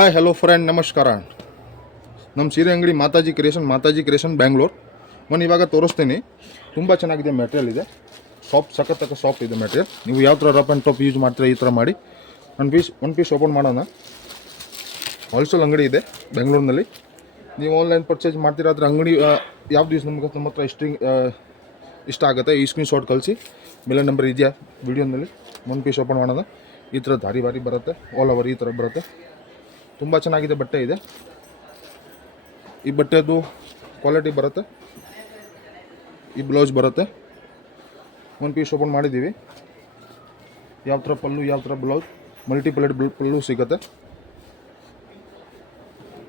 Hi hello friend ನಮಸ್ಕಾರ. ನಮ್ಮ ಸೀರೆ ಅಂಗಡಿ ಮಾತಾಜಿ ಕ್ರಿಯೇಷನ್ ಬ್ಯಾಂಗ್ಳೂರ್. ನಾನು ಇವಾಗ ತೋರಿಸ್ತೀನಿ. ತುಂಬ ಚೆನ್ನಾಗಿದೆ, ಮೆಟೀರಿಯಲ್ ಇದೆ, ಸಖತ್ ಸಾಫ್ಟ್ ಇದೆ ಮೆಟೀರಿಯಲ್. ನೀವು ಯಾವ ಥರ ರಫ್ ಆ್ಯಂಡ್ ಟಫ್ ಯೂಸ್ ಮಾಡ್ತೀರಾ ಈ ಥರ ಮಾಡಿ. ಒಂದು ಪೀಸ್ ಓಪನ್ ಮಾಡೋಣ. ಹೋಲ್ಸೇಲ್ ಅಂಗಡಿ ಇದೆ ಬೆಂಗಳೂರಿನಲ್ಲಿ. ನೀವು ಆನ್ಲೈನ್ ಪರ್ಚೇಸ್ ಮಾಡ್ತೀರಾ ಅದ್ರ ಅಂಗಡಿ ಯಾವ್ದು ಯೂಸ್ ನಮ್ಮ ಹತ್ರ ಇಷ್ಟ ಆಗುತ್ತೆ ಈ ಸ್ಕ್ರೀನ್ ಶಾಟ್ ಕಳಿಸಿ. ಮೇಲೆ ನಂಬರ್ ಇದೆಯಾ ವಿಡಿಯೋನಲ್ಲಿ. ಒಂದು ಪೀಸ್ ಓಪನ್ ಮಾಡೋಣ. ಈ ಥರ ದಾರಿ ಬರುತ್ತೆ, ಆಲ್ ಓವರ್ ಈ ಥರ ಬರುತ್ತೆ. ತುಂಬ ಚೆನ್ನಾಗಿದೆ ಬಟ್ಟೆ ಇದೆ. ಈ ಬಟ್ಟೆದು ಕ್ವಾಲಿಟಿ ಬರುತ್ತೆ. ಈ ಬ್ಲೌಸ್ ಬರುತ್ತೆ. ಒಂದು ಪೀಸ್ ಓಪನ್ ಮಾಡಿದ್ದೀವಿ. ಯಾವ ಥರ ಪಲ್ಲು, ಯಾವ ಥರ ಬ್ಲೌಸ್, ಮಲ್ಟಿಪಲೇಟ್ ಪಲ್ಲು ಸಿಗುತ್ತೆ.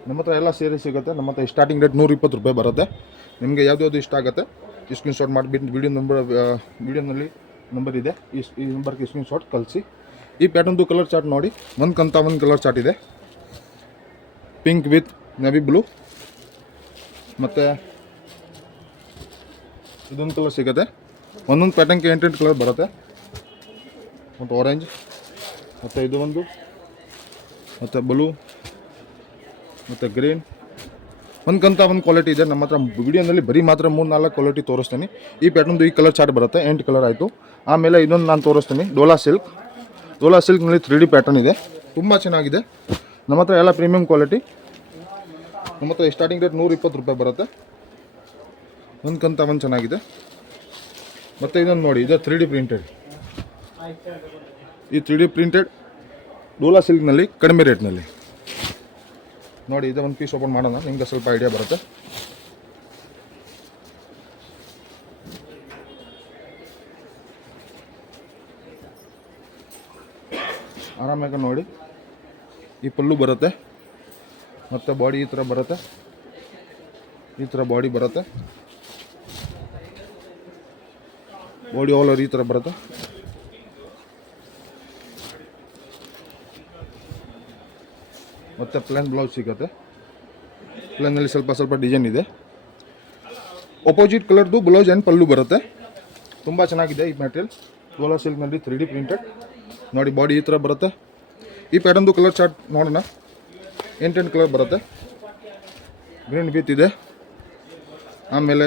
ನಮ್ಮ ಹತ್ರ ಎಲ್ಲ ಸೇರಿ ಸಿಗುತ್ತೆ. ನಮ್ಮ ಹತ್ರ ಸ್ಟಾರ್ಟಿಂಗ್ ರೇಟ್ 120 ರೂಪಾಯಿ ಬರುತ್ತೆ. ನಿಮಗೆ ಯಾವ್ದು ಇಷ್ಟ ಆಗುತ್ತೆ ಈ ಸ್ಕ್ರೀನ್ ಶಾಟ್ ಮಾಡಿಬಿಟ್ಟು ವಿಡಿಯೋನಲ್ಲಿ ನಂಬರ್ ಇದೆ, ಈ ನಂಬರ್ಗೆ ಸ್ಕ್ರೀನ್ ಶಾಟ್ ಕಳಿಸಿ. ಈ ಪ್ಯಾಟರ್ನ್ದು ಕಲರ್ ಚಾರ್ಟ್ ನೋಡಿ. ಒಂದು ಕಲರ್ ಚಾರ್ಟ್ ಇದೆ, ಪಿಂಕ್ ವಿತ್ ನೆವಿ ಬ್ಲೂ, ಮತ್ತು ಇದೊಂದು ಕಲರ್ ಸಿಗುತ್ತೆ. ಒಂದೊಂದು ಪ್ಯಾಟರ್ನ್ಗೆ 8 ಕಲರ್ ಬರುತ್ತೆ. ಮತ್ತು ಆರೆಂಜ್, ಮತ್ತು ಇದು ಒಂದು, ಮತ್ತು ಬ್ಲೂ, ಮತ್ತು ಗ್ರೀನ್. ಒಂದು ಕ್ವಾಲಿಟಿ ಇದೆ ನಮ್ಮ ಹತ್ರ. ವಿಡಿಯೋನಲ್ಲಿ ಬರೀ ಮಾತ್ರ 3-4 ಕ್ವಾಲಿಟಿ ತೋರಿಸ್ತೀನಿ. ಈ ಪ್ಯಾಟರ್ನ್ದು ಈ ಕಲರ್ ಚಾರ್ಟ್ ಬರುತ್ತೆ, 8 ಕಲರ್ ಆಯಿತು. ಆಮೇಲೆ ಇದೊಂದು ನಾನು ತೋರಿಸ್ತೀನಿ, ಡೋಲಾ ಸಿಲ್ಕ್ನಲ್ಲಿ 3D ಪ್ಯಾಟರ್ನ್ ಇದೆ. ತುಂಬ ಚೆನ್ನಾಗಿದೆ. ನಮ್ಮ ಹತ್ರ ಎಲ್ಲ ಪ್ರೀಮಿಯಂ ಕ್ವಾಲಿಟಿ. ನಮ್ಮ ಹತ್ರ ಸ್ಟಾರ್ಟಿಂಗ್ ರೇಟ್ 120 ರೂಪಾಯಿ ಬರುತ್ತೆ. ಒಂದು ಚೆನ್ನಾಗಿದೆ. ಮತ್ತು ಇದೊಂದು ನೋಡಿ, ಇದು 3D ಪ್ರಿಂಟೆಡ್. ಈ 3D ಪ್ರಿಂಟೆಡ್ ಡೋಲಾ ಸಿಲ್ಕ್ನಲ್ಲಿ ಕಡಿಮೆ ರೇಟ್ನಲ್ಲಿ ನೋಡಿ. ಇದು ಒಂದು ಪೀಸ್ ಓಪನ್ ಮಾಡೋಣ, ನಿಮಗೆ ಸ್ವಲ್ಪ ಐಡಿಯಾ ಬರುತ್ತೆ. ಆರಾಮಾಗಿ ನೋಡಿ. ಈ ಪಲ್ಲು ಬರುತ್ತೆ, ಮತ್ತು ಬಾಡಿ ಈ ಥರ ಬರುತ್ತೆ. ಈ ಥರ ಬಾಡಿ ಬರುತ್ತೆ. ಬಾಡಿ ಆಲ್ ಓವರ್ ಈ ಥರ ಬರುತ್ತೆ. ಮತ್ತು ಪ್ಲೇನ್ ಬ್ಲೌಸ್ ಸಿಗುತ್ತೆ. ಪ್ಲೇನಲ್ಲಿ ಸ್ವಲ್ಪ ಡಿಸೈನ್ ಇದೆ. ಅಪೋಸಿಟ್ ಕಲರ್ದು ಬ್ಲೌಸ್ ಆ್ಯಂಡ್ ಪಲ್ಲು ಬರುತ್ತೆ. ತುಂಬ ಚೆನ್ನಾಗಿದೆ ಈ ಮೆಟೀರಿಯಲ್. ಡೋಲಾ ಸಿಲ್ಕ್ನಲ್ಲಿ 3D ಪ್ರಿಂಟೆಡ್ ನೋಡಿ. ಬಾಡಿ ಈ ಥರ ಬರುತ್ತೆ. ಈ ಪ್ಯಾಟರ್ನ್ದು ಕಲರ್ ಚಾರ್ಟ್ ನೋಡೋಣ. 8 ಕಲರ್ ಬರುತ್ತೆ. ಗ್ರೀನ್ ವಿತ್ ಇದೆ. ಆಮೇಲೆ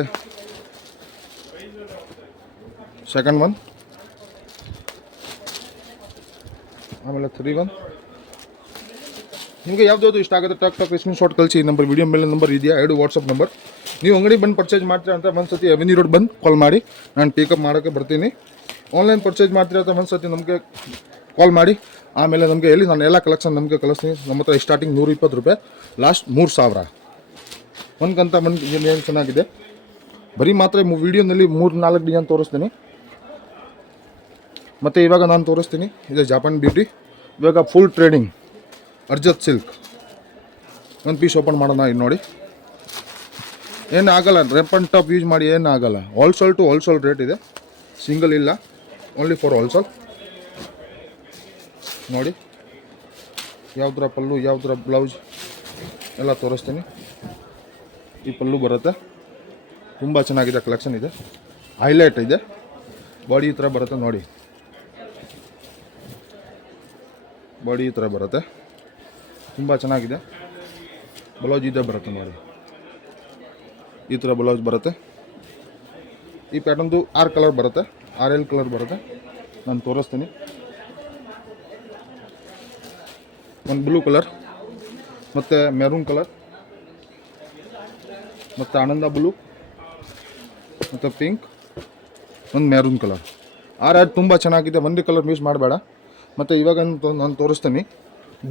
ಸೆಕೆಂಡ್ ಒನ್, ಆಮೇಲೆ 3 ಒನ್. ನಿಮಗೆ ಯಾವ್ದು ಇಷ್ಟ ಆಗುತ್ತೆ ಟಕ್ ಸ್ಕ್ರೀನ್ ಶಾಟ್ ಕಳಿಸಿ. ಈ ನಂಬರ್ ವಿಡಿಯೋ ಮೇಲೆ ನಂಬರ್ ಇದೆಯಾ, 2 ವಾಟ್ಸಪ್ ನಂಬರ್. ನೀವು ಅಂಗಡಿ ಬಂದು ಪರ್ಚೇಸ್ ಮಾಡ್ತೀರಾ ಅಂತ ಒಂದು ಸತಿ ಅವೆನ್ಯೂ ರೋಡ್ ಬಂದು ಕಾಲ್ ಮಾಡಿ, ನಾನು ಪಿಕಪ್ ಮಾಡೋಕ್ಕೆ ಬರ್ತೀನಿ. ಆನ್ಲೈನ್ ಪರ್ಚೇಸ್ ಮಾಡ್ತೀರಾ ಅಂತ ಒಂದು ಸತಿ ನಮಗೆ ಕಾಲ್ ಮಾಡಿ. ಆಮೇಲೆ ನಮಗೆ ನಾನು ಎಲ್ಲ ಕಲೆಕ್ಷನ್ ನಮಗೆ ಕಳಿಸ್ತೀನಿ. ನಮ್ಮ ಹತ್ರ ಸ್ಟಾರ್ಟಿಂಗ್ 120 ರೂಪಾಯಿ, ಲಾಸ್ಟ್ 3000. ಏನು ಚೆನ್ನಾಗಿದೆ. ಬರೀ ಮಾತ್ರ ವಿಡಿಯೋನಲ್ಲಿ 3-4 ಡಿಸೈನ್ ತೋರಿಸ್ತೀನಿ. ಮತ್ತು ಇವಾಗ ನಾನು ತೋರಿಸ್ತೀನಿ, ಇದು ಜಾಪಾನ್ ಬ್ಯೂಟಿ. ಇವಾಗ ಫುಲ್ ಟ್ರೇಡಿಂಗ್ ಅರ್ಜತ್ ಸಿಲ್ಕ್. ಒಂದು ಪೀಸ್ ಓಪನ್ ಮಾಡೋಣ. ಇದು ನೋಡಿ, ಏನು ಆಗಲ್ಲ, ರೆಪ್ ಆ್ಯಂಡ್ ಟಾಪ್ ಯೂಸ್ ಮಾಡಿ ಏನು ಆಗಲ್ಲ. ಹೋಲ್ಸೇಲ್ ಟು ಹೋಲ್ಸೇಲ್ ರೇಟ್ ಇದೆ, ಸಿಂಗಲ್ ಇಲ್ಲ, ಓನ್ಲಿ ಫಾರ್ ಹೋಲ್ಸೇಲ್. ನೋಡಿ ಯಾವ ಥರ ಪಲ್ಲು, ಯಾವ ಥರ ಬ್ಲೌಸ್ ಎಲ್ಲ ತೋರಿಸ್ತೀನಿ. ಈ ಪಲ್ಲು ಬರುತ್ತೆ. ತುಂಬ ಚೆನ್ನಾಗಿದೆ, ಕಲೆಕ್ಷನ್ ಇದೆ, ಹೈಲೈಟ್ ಇದೆ. ಬಾಡಿ ಈ ಥರ ಬರುತ್ತೆ ನೋಡಿ. ಬಾಡಿ ಈ ಥರ ಬರುತ್ತೆ, ತುಂಬ ಚೆನ್ನಾಗಿದೆ. ಬ್ಲೌಸ್ ಇದೆ ಬರುತ್ತೆ ನೋಡಿ. ಈ ಥರ ಬ್ಲೌಸ್ ಬರುತ್ತೆ. ಈ ಪ್ಯಾಟರ್ನ್ದು 6 ಕಲರ್ ಬರುತ್ತೆ, 6 ಕಲರ್ ಬರುತ್ತೆ. ನಾನು ತೋರಿಸ್ತೀನಿ. ಒಂದು ಬ್ಲೂ ಕಲರ್, ಮತ್ತು ಮೆರೂನ್ ಕಲರ್, ಮತ್ತು ಆನಂದ ಬ್ಲೂ, ಮತ್ತು ಪಿಂಕ್, ಒಂದು ಮೆರೂನ್ ಕಲರ್. 6 ತುಂಬ ಚೆನ್ನಾಗಿದೆ. ಒಂದು ಕಲರ್ ಮಿಸ್ ಮಾಡಬೇಡ. ಮತ್ತು ಇವಾಗ ನಾನು ತೋರಿಸ್ತೀನಿ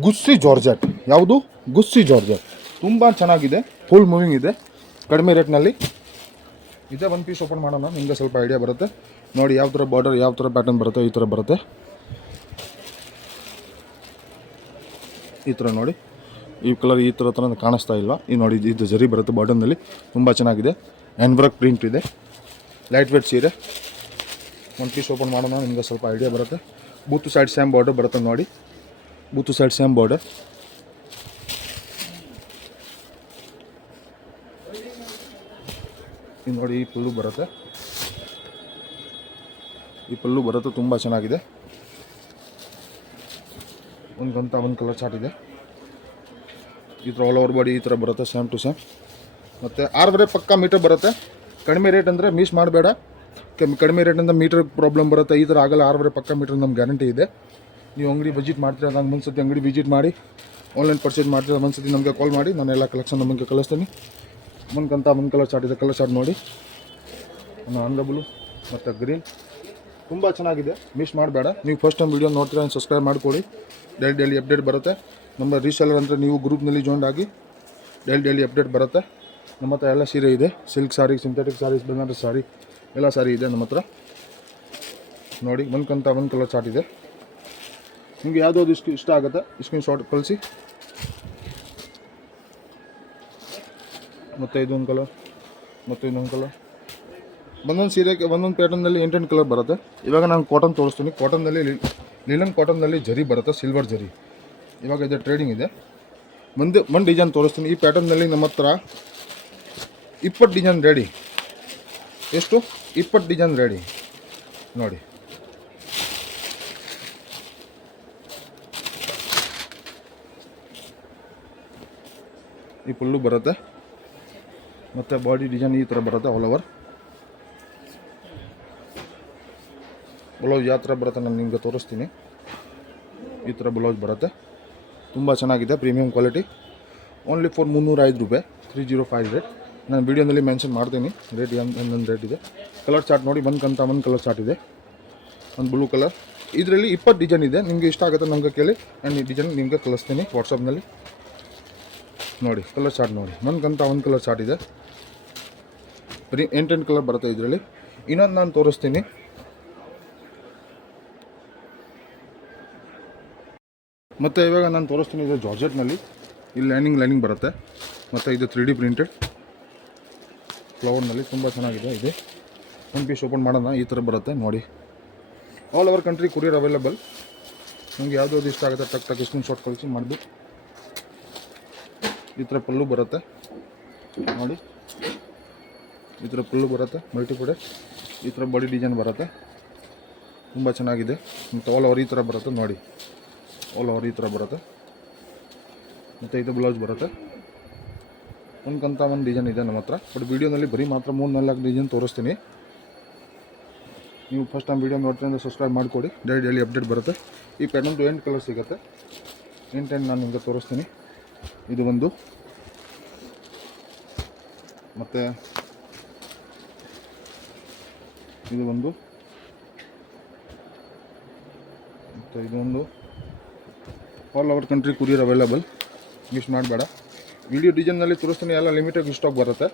ಗುಸ್ಸಿ ಜಾರ್ಜೆಟ್. ಯಾವುದು? ಗುಸ್ಸಿ ಜಾರ್ಜೆಟ್. ತುಂಬ ಚೆನ್ನಾಗಿದೆ, ಫುಲ್ ಮೂವಿಂಗ್ ಇದೆ, ಕಡಿಮೆ ರೇಟ್ನಲ್ಲಿ ಇದೆ. ಒಂದು ಪೀಸ್ ಓಪನ್ ಮಾಡೋಣ, ನಿಮಗೆ ಸ್ವಲ್ಪ ಐಡಿಯಾ ಬರುತ್ತೆ. ನೋಡಿ ಯಾವ ಥರ ಬಾರ್ಡರ್, ಯಾವ ಥರ ಪ್ಯಾಟರ್ನ್ ಬರುತ್ತೆ. ಈ ಥರ ಬರುತ್ತೆ. ಈ ಥರ ನೋಡಿ. ಈ ಕಲರ್ ಈ ಥರ ಕಾಣಿಸ್ತಾ ಇಲ್ಲ. ಈ ನೋಡಿ, ಇದು ಜರಿ ಬರುತ್ತೆ ಬಾಟಮ್ನಲ್ಲಿ. ತುಂಬ ಚೆನ್ನಾಗಿದೆ. ಹ್ಯಾಂಡ್ ಪ್ರಿಂಟ್ ಇದೆ, ಲೈಟ್ ವೇಟ್ ಸೀರೆ. ಒಂದು ಪೀಸ್ ಓಪನ್ ಮಾಡೋಣ, ನಿಮಗೆ ಸ್ವಲ್ಪ ಐಡಿಯಾ ಬರುತ್ತೆ. ಬೂತು ಸೈಡ್ ಸೇಮ್ ಬಾರ್ಡರ್ ಬರುತ್ತೆ ನೋಡಿ. ಬೂತು ಸೈಡ್ ಸೇಮ್ ಬಾರ್ಡರ್. ಇದು ನೋಡಿ, ಈ ಪಲ್ಲು ಬರುತ್ತೆ. ಈ ಪಲ್ಲು ಬರುತ್ತೆ, ತುಂಬ ಚೆನ್ನಾಗಿದೆ. ಒಂದು ಕಲರ್ ಚಾರ್ಟ್ ಇದೆ. ಈ ಥರ ಆಲ್ ಓವರ್ ಬಾಡಿ ಈ ಥರ ಬರುತ್ತೆ ಸೇಮ್ ಟು ಸೇಮ್. ಮತ್ತು 6 ಪಕ್ಕ ಮೀಟರ್ ಬರುತ್ತೆ. ಕಡಿಮೆ ರೇಟ್ ಅಂದರೆ ಮಿಸ್ ಮಾಡಬೇಡ. ಕಡಿಮೆ ರೇಟಿಂದ ಮೀಟರ್ ಪ್ರಾಬ್ಲಮ್ ಬರುತ್ತೆ, ಈ ಥರ ಆಗಲ್ಲ. 6 ಪಕ್ಕ ಮೀಟರ್ ನಮ್ಮ ಗ್ಯಾರಂಟಿ ಇದೆ. ನೀವು ಅಂಗಡಿ ವಿಸಿಟ್ ಮಾಡ್ತೀರಾ, ನಂಗೆ ಮುಂದ್ಸತಿ ಅಂಗಡಿ ವಿಸಿಟ್ ಮಾಡಿ ಆನ್ಲೈನ್ ಪರ್ಚೇಸ್ ಮಾಡ್ತೀರಾ ಒಂದ್ಸತಿ ನಮಗೆ ಕಾಲ್ ಮಾಡಿ, ನಾನು ಎಲ್ಲ ಕಲೆಕ್ಷನ್ ನಮಗೆ ಕಳಿಸ್ತೀನಿ. ಮುಂದ್ಕಂತ ಒಂದು ಕಲರ್ ಚಾರ್ಟ್ ಇದೆ, ಕಲರ್ ಚಾರ್ಟ್ ನೋಡಿ. ಅಂಡರ್ ಬ್ಲೂ ಮತ್ತು ಗ್ರೀನ್ ತುಂಬ ಚೆನ್ನಾಗಿದೆ, ಮಿಸ್ ಮಾಡಬೇಡ. ನೀವು ಫಸ್ಟ್ ಟೈಮ್ ವೀಡಿಯೋ ನೋಡ್ತೀರಾ, ಸಬ್ಸ್ಕ್ರೈಬ್ ಮಾಡ್ಕೊಳ್ಳಿ. ಡೈಲಿ ಅಪ್ಡೇಟ್ ಬರುತ್ತೆ. ನಮ್ಮ ರೀಸೆಲ್ಲರ್ ಅಂದರೆ ನೀವು ಗ್ರೂಪ್ನಲ್ಲಿ ಜಾಯ್ನ್ ಆಗಿ ಡೈಲಿ ಅಪ್ಡೇಟ್ ಬರುತ್ತೆ. ನಮ್ಮ ಹತ್ರ ಎಲ್ಲ ಸೀರೆ ಇದೆ, ಸಿಲ್ಕ್ ಸಾರಿ, ಸಿಂಥೆಟಿಕ್ ಸಾರೀಸ್, ಬನಾರಸ್ ಸಾರಿ ಎಲ್ಲ ಸಾರಿ ಇದೆ ನಮ್ಮ ಹತ್ರ ನೋಡಿ. ಒಂದು ಕಲರ್ ಚಾರ್ಟ್ ಇದೆ. ನಿಮಗೆ ಯಾವುದಾದ್ರು ಇಷ್ಟ ಆಗುತ್ತೆ ಸ್ಕ್ರೀನ್ ಶಾಟ್ ಕಳಿಸಿ. ಮತ್ತು ಇದೊಂದು ಕಲರ್ ಮತ್ತು ಇನ್ನೊಂದು ಕಲರ್. ಒಂದೊಂದು ಸೀರೆಗೆ ಒಂದೊಂದು ಪ್ಯಾಟರ್ನಲ್ಲಿ 8 ಕಲರ್ ಬರುತ್ತೆ. ಇವಾಗ ನಾನು ಕಾಟನ್ ತೋರಿಸ್ತೀನಿ. ಕಾಟನ್ನಲ್ಲಿ ಲಿನನ್ ಕಾಟನ್ನಲ್ಲಿ ಜರಿ ಬರುತ್ತೆ, ಸಿಲ್ವರ್ ಜರಿ. ಇವಾಗ ಇದು ಟ್ರೇಡಿಂಗ್ ಇದೆ. ಒಂದು ಡಿಸೈನ್ ತೋರಿಸ್ತೀನಿ. ಈ ಪ್ಯಾಟರ್ನಲ್ಲಿ ನಮ್ಮ ಹತ್ರ 20 ಡಿಸೈನ್ ರೆಡಿ. ಎಷ್ಟು? 20 ಡಿಸೈನ್ ರೆಡಿ ನೋಡಿ. ಈ ಫುಲ್ಲು ಬರುತ್ತೆ ಮತ್ತು ಬಾಡಿ ಡಿಸೈನ್ ಈ ಥರ ಬರುತ್ತೆ. ಆಲ್ ಓವರ್ ಬ್ಲೌಸ್ ಯಾವ ಥರ ಬರುತ್ತೆ ನಾನು ನಿಮಗೆ ತೋರಿಸ್ತೀನಿ. ಈ ಥರ ಬ್ಲೌಸ್ ಬರುತ್ತೆ, ತುಂಬ ಚೆನ್ನಾಗಿದೆ, ಪ್ರೀಮಿಯಂ ಕ್ವಾಲಿಟಿ. ಓನ್ಲಿ ಫಾರ್ 305 ರೂಪಾಯಿ, 305 ರೇಟ್. ನಾನು ವೀಡಿಯೋನಲ್ಲಿ ಮೆನ್ಷನ್ ಮಾಡ್ತೀನಿ ರೇಟ್, ಒಂದು ರೇಟ್ ಇದೆ. ಕಲರ್ ಚಾರ್ಟ್ ನೋಡಿ. ಒಂದು ಕಲರ್ ಚಾರ್ಟ್ ಇದೆ, ಒಂದು ಬ್ಲೂ ಕಲರ್. ಇದರಲ್ಲಿ 20 ಡಿಸೈನ್ ಇದೆ. ನಿಮಗೆ ಇಷ್ಟ ಆಗುತ್ತೆ ನಮಗೆ ಕೇಳಿ, ನಾನು ಈ ಡಿಸೈನ್ ನಿಮಗೆ ಕಳಿಸ್ತೀನಿ ವಾಟ್ಸಪ್ನಲ್ಲಿ ನೋಡಿ. ಕಲರ್ ಚಾರ್ಟ್ ನೋಡಿ. ಒಂದು ಕಲರ್ ಚಾರ್ಟ್ ಇದೆ, ಬರೀ 8 ಕಲರ್ ಬರುತ್ತೆ ಇದರಲ್ಲಿ. ಇನ್ನೊಂದು ನಾನು ತೋರಿಸ್ತೀನಿ. ಮತ್ತು ಇವಾಗ ನಾನು ತೋರಿಸ್ತೀನಿ, ಇದು ಜಾರ್ಜೆಟ್ನಲ್ಲಿ ಇಲ್ಲಿ ಲೈನಿಂಗ್ ಬರುತ್ತೆ. ಮತ್ತು ಇದು 3D ಪ್ರಿಂಟೆಡ್ ಫ್ಲವರ್ನಲ್ಲಿ ತುಂಬ ಚೆನ್ನಾಗಿದೆ. ಇದೆ ಒಂದು ಪೀಸ್ ಓಪನ್ ಮಾಡೋಣ. ಈ ಥರ ಬರುತ್ತೆ ನೋಡಿ. All over country courier available. ನಿಮಗೆ ಯಾವುದಾದ್ರು ಇಷ್ಟ ಆಗುತ್ತೆ ಟಕ್ ಸ್ಕ್ರೀನ್ ಶಾಟ್ ಕಳಿಸಿ ಮಾಡಿಬಿಟ್ಟು. ಈ ಥರ ಪಲ್ಲು ಬರುತ್ತೆ ನೋಡಿ. ಈ ಥರ ಪಲ್ಲು ಬರುತ್ತೆ ಮಲ್ಟಿಪಡೆ. ಈ ಥರ ಬಾಡಿ ಡಿಸೈನ್ ಬರುತ್ತೆ, ತುಂಬ ಚೆನ್ನಾಗಿದೆ. ಮತ್ತು ಆಲ್ ಓವರ್ ಈ ಥರ ಬರುತ್ತೆ ನೋಡಿ. ಆಲ್ ಓವರ್ ಈ ಥರ ಬರುತ್ತೆ. ಮತ್ತು ಇದು ಬ್ಲೌಸ್ ಬರುತ್ತೆ. ಒಂದು ಡಿಸೈನ್ ಇದೆ ನಮ್ಮ ಹತ್ರ. ಬಟ್ ವೀಡಿಯೋನಲ್ಲಿ ಬರೀ ಮಾತ್ರ 3-4 ಡಿಸೈನ್ ತೋರಿಸ್ತೀನಿ. ನೀವು ಫಸ್ಟ್ ಟೈಮ್ ವೀಡಿಯೋ ನೋಡ್ತೀನಿ ಅಂದರೆ ಸಬ್ಸ್ಕ್ರೈಬ್ ಮಾಡಿಕೊಡಿ. ಡೈಲಿ ಅಪ್ಡೇಟ್ ಬರುತ್ತೆ. ಈ ಪ್ಯಾಟರ್ನ್ದು 8 ಕಲರ್ ಸಿಗುತ್ತೆ. 8 ನಾನು ನಿಮಗೆ ತೋರಿಸ್ತೀನಿ. ಇದು ಒಂದು, ಮತ್ತು ಇದು ಒಂದು, ಮತ್ತು ಇದೊಂದು. All over country courier available, miss ಮಾಡಬೇಡ. ವಿಡಿಯೋ ಡಿಸೈನ್ನಲ್ಲಿ ತೋರಿಸ್ತೀನಿ, ಎಲ್ಲ ಲಿಮಿಟೆಡ್ ಸ್ಟಾಕ್ ಬರುತ್ತೆ.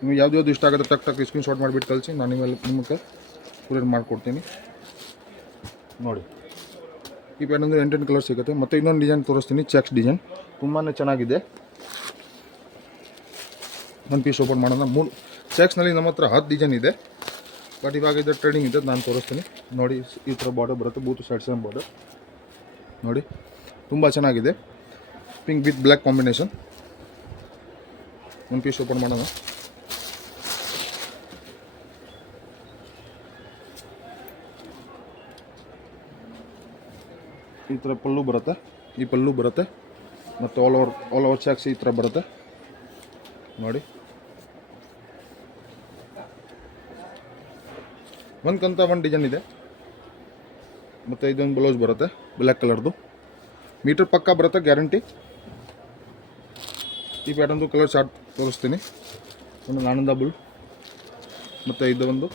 ನಿಮಗೆ ಯಾವ್ದು ಇಷ್ಟ ಆಗುತ್ತೆ ಟಕ್ ಸ್ಕ್ರೀನ್ ಶಾಟ್ ಮಾಡಿಬಿಟ್ಟು ಕಳಿಸಿ, ನಾನು ನಿಮಗೆ ಕೊರಿಯರ್ ಮಾಡಿಕೊಡ್ತೀನಿ ನೋಡಿ. ಈ ಪ್ಯಾಟರ್ನ್ 8 ಕಲರ್ ಸಿಗುತ್ತೆ. ಮತ್ತು ಇನ್ನೊಂದು ಡಿಸೈನ್ ತೋರಿಸ್ತೀನಿ, ಚೆಕ್ಸ್ ಡಿಸೈನ್, ತುಂಬಾ ಚೆನ್ನಾಗಿದೆ. ಒಂದು ಪೀಸ್ ಓಪನ್ ಮಾಡೋಣ. 3 ಚೆಕ್ಸ್ನಲ್ಲಿ ನಮ್ಮ ಹತ್ರ 10 ಡಿಸೈನ್ ಇದೆ. ಬಟ್ ಇವಾಗ ಇದು ಟ್ರೇಡಿಂಗ್ ಇದೆ, ನಾನು ತೋರಿಸ್ತೀನಿ ನೋಡಿ. ಈ ಥರ ಬಾರ್ಡರ್ ಬರುತ್ತೆ, ಬೂತು ಸೈಡ್ ಸೇಮ್ ಬಾರ್ಡರ್ ನೋಡಿ, ತುಂಬ ಚೆನ್ನಾಗಿದೆ. Pink with black combination. ಒಂದು ಪೀಸ್ ಓಪನ್ ಮಾಡೋಣ. ಈ ಥರ ಪಲ್ಲು ಬರುತ್ತೆ, ಈ ಪಲ್ಲು ಬರುತ್ತೆ. ಮತ್ತು ಆಲ್ ಓವರ್ ಚೆಕ್ಸ್ ಈ ಥರ ಬರುತ್ತೆ ನೋಡಿ. ಒಂದು ಡಿಸೈನ್ ಇದೆ. ಮತ್ತು ಇದೊಂದು ಬ್ಲೌಸ್ ಬರುತ್ತೆ ಬ್ಲ್ಯಾಕ್ ಕಲರ್ದು, ಮೀಟರ್ ಪಕ್ಕ ಬರುತ್ತೆ ಗ್ಯಾರಂಟಿ. ಈ ಪ್ಯಾಟರ್ನ್ದು ಕಲರ್ ಚಾರ್ಟ್ ತೋರಿಸ್ತೀನಿ. ಒಂದು ಆನಂದ ಬ್ಲೂ, ಮತ್ತು ಇದೊಂದು,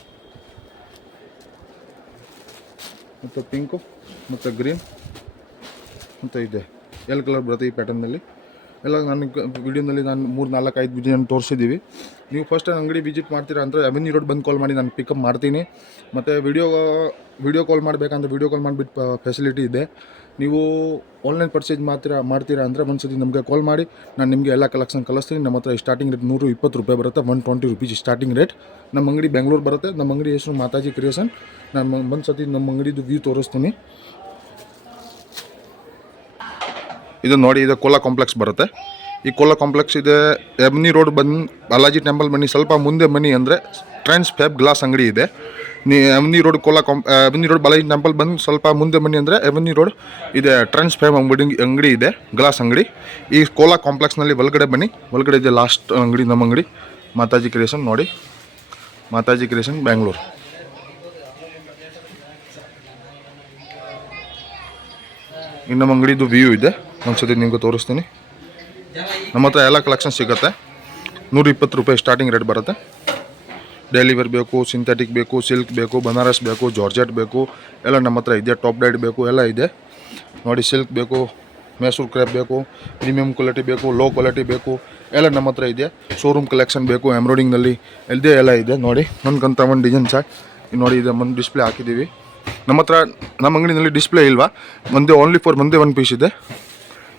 ಮತ್ತು ಪಿಂಕು, ಮತ್ತು ಗ್ರೀನ್, ಮತ್ತು ಇದೆ ಎಲ್ ಕಲರ್ ಬರುತ್ತೆ ಈ ಪ್ಯಾಟರ್ನಲ್ಲಿ. ಎಲ್ಲ ನಾನು ವಿಡಿಯೋನಲ್ಲಿ ನಾನು 3-4-5 ಡಿಸೈನ್ ತೋರಿಸಿದ್ದೀವಿ. ನೀವು ಫಸ್ಟ್ ಅಂಗಡಿ ವಿಸಿಟ್ ಮಾಡ್ತೀರಾ ಅಂದರೆ ಅವೆನ್ಯೂ ರೋಡ್ ಬಂದು ಕಾಲ್ ಮಾಡಿ, ನಾನು ಪಿಕಪ್ ಮಾಡ್ತೀನಿ. ಮತ್ತು ವಿಡಿಯೋ ಕಾಲ್ ಮಾಡಬೇಕಂದ್ರೆ ವಿಡಿಯೋ ಕಾಲ್ ಮಾಡಿಬಿಟ್ಟು ಫೆಸಿಲಿಟಿ ಇದೆ. ನೀವು ಆನ್ಲೈನ್ ಪರ್ಚೇಸ್ ಮಾಡ್ತೀರಾ ಅಂದರೆ ಒಂದ್ಸತಿ ನಮಗೆ ಕಾಲ್ ಮಾಡಿ, ನಾನು ನಿಮಗೆ ಎಲ್ಲ ಕಲೆಕ್ಷನ್ ಕಳಿಸ್ತೀನಿ. ನಮ್ಮ ಹತ್ರ ಸ್ಟಾರ್ಟಿಂಗ್ ರೇಟ್ 120 ರೂಪಾಯಿ ಬರುತ್ತೆ, 120 ರುಪೀಸ್ ಸ್ಟಾರ್ಟಿಂಗ್ ರೇಟ್. ನಮ್ಮ ಅಂಗಡಿ ಬೆಂಗಳೂರು ಬರುತ್ತೆ. ನಮ್ಮ ಅಂಗಡಿ ಹೆಸರು ಮಾತಾಜಿ ಕ್ರಿಯೇಷನ್. ನಾನು ಒಂದ್ಸತಿ ನಮ್ಮ ಅಂಗಡಿದು ವ್ಯೂ ತೋರಿಸ್ತೀನಿ. ಇದು ನೋಡಿ, ಇದು ಕೋಲಾ ಕಾಂಪ್ಲೆಕ್ಸ್ ಬರುತ್ತೆ. ಈ ಕೋಲಾ ಕಾಂಪ್ಲೆಕ್ಸ್ ಇದೆ, ಎಬ್ನಿ ರೋಡ್ ಬಂದು ಬಾಲಾಜಿ ಟೆಂಪಲ್ ಬನ್ನಿ, ಸ್ವಲ್ಪ ಮುಂದೆ ಬನ್ನಿ ಅಂದರೆ ಟ್ರೆಂಡ್ಸ್ ಫ್ಯಾಬ್ ಗ್ಲಾಸ್ ಅಂಗಡಿ ಇದೆ. ಎವನಿ ರೋಡ್ ಎವನಿ ರೋಡ್ ಬಾಲಾಜಿ ಟೆಂಪಲ್ ಬಂದು ಸ್ವಲ್ಪ ಮುಂದೆ ಬನ್ನಿ ಅಂದರೆ ಎವನಿ ರೋಡ್ ಇದೆ ಟ್ರೆಂಡ್ಸ್ ಫೇಮ್ ಅಂಗಡಿ ಇದೆ, ಗ್ಲಾಸ್ ಅಂಗಡಿ. ಈ ಕೋಲಾ ಕಾಂಪ್ಲೆಕ್ಸ್ನಲ್ಲಿ ಒಳಗಡೆ ಬನ್ನಿ, ಒಳಗಡೆ ಇದೆ ಲಾಸ್ಟ್ ಅಂಗಡಿ ನಮ್ಮ ಅಂಗಡಿ ಮಾತಾಜಿ ಕ್ರಿಯೇಷನ್. ನೋಡಿ, ಮಾತಾಜಿ ಕ್ರಿಯೇಷನ್ ಬ್ಯಾಂಗ್ಳೂರು. ಇನ್ನು ನಮ್ಮ ಅಂಗಡಿದು ವ್ಯೂ ಇದೆ, ಒಂದ್ಸತಿ ನಿಮ್ಗೆ ತೋರಿಸ್ತೀನಿ. ನಮ್ಮ ಹತ್ರ ಎಲ್ಲ ಕಲೆಕ್ಷನ್ ಸಿಗುತ್ತೆ. 120 ರೂಪಾಯಿ ಸ್ಟಾರ್ಟಿಂಗ್ ರೇಟ್ ಬರುತ್ತೆ. ಡೈಲಿ ವೇರ್ ಬೇಕು, ಸಿಂಥೆಟಿಕ್ ಬೇಕು, ಸಿಲ್ಕ್ ಬೇಕು, ಬನಾರಸ್ ಬೇಕು, ಜಾರ್ಜೆಟ್ ಬೇಕು, ಎಲ್ಲ ನಮ್ಮ ಹತ್ರ ಇದೆ. ಟಾಪ್ ಡೈಡ್ ಬೇಕು, ಎಲ್ಲ ಇದೆ ನೋಡಿ. ಸಿಲ್ಕ್ ಬೇಕು, ಮೈಸೂರು ಕ್ರೇಪ್ ಬೇಕು, ಪ್ರೀಮಿಯಂ ಕ್ವಾಲಿಟಿ ಬೇಕು, ಲೋ ಕ್ವಾಲಿಟಿ ಬೇಕು, ಎಲ್ಲ ನಮ್ಮ ಹತ್ರ ಇದೆ. ಶೋರೂಮ್ ಕಲೆಕ್ಷನ್ ಬೇಕು, ಎಂಬ್ರಾಯ್ಡಿಂಗ್ನಲ್ಲಿ ಎಲ್ಲ ಇದೆ ನೋಡಿ. ಒಂದ್ಕಂತ ಒಂದು ಡಿಸೈನ್ ಚಾರ್ಟ್ ನೋಡಿ, ಇದೆ ಒಂದು ಡಿಸ್ಪ್ಲೇ ಹಾಕಿದ್ದೀವಿ. ನಮ್ಮ ಹತ್ರ ನಮ್ಮ ಅಂಗಡಿನಲ್ಲಿ ಡಿಸ್ಪ್ಲೇ ಇಲ್ವಾ, ಒಂದೇ ಓನ್ಲಿ ಫಾರ್ ಒಂದೇ ಒಂದು ಪೀಸ್ ಇದೆ.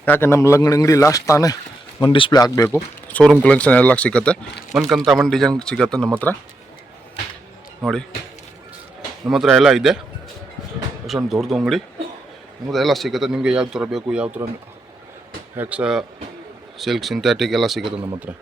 ಯಾಕೆ ನಮ್ಮ ಅಂಗಡಿ ಲಾಸ್ಟ್ ತಾನೇ ಒಂದು ಡಿಸ್ಪ್ಲೇ ಹಾಕಬೇಕು. ಶೋರೂಮ್ ಕಲೆಕ್ಷನ್ ಎಲ್ಲ ಸಿಗುತ್ತೆ, ಒಂದ್ಕಂತ ಒಂದು ಡಿಸೈನ್ ಸಿಗುತ್ತೆ ನಮ್ಮ ಹತ್ರ ನೋಡಿ. ನಮ್ಮ ಹತ್ರ ಎಲ್ಲ ಇದೆ, ಅಷ್ಟೊಂದು ದೊಡ್ಡದು ಅಂಗಡಿ. ನಮ್ಮ ಹತ್ರ ಎಲ್ಲ ಸಿಗುತ್ತೆ. ನಿಮಗೆ ಯಾವ ಥರ ಬೇಕು, ಯಾವ ಥರ ಹೆಕ್ಸ, ಸಿಲ್ಕ್, ಸಿಂಥೆಟಿಕ್ ಎಲ್ಲ ಸಿಗುತ್ತೆ ನಮ್ಮ ಹತ್ರ.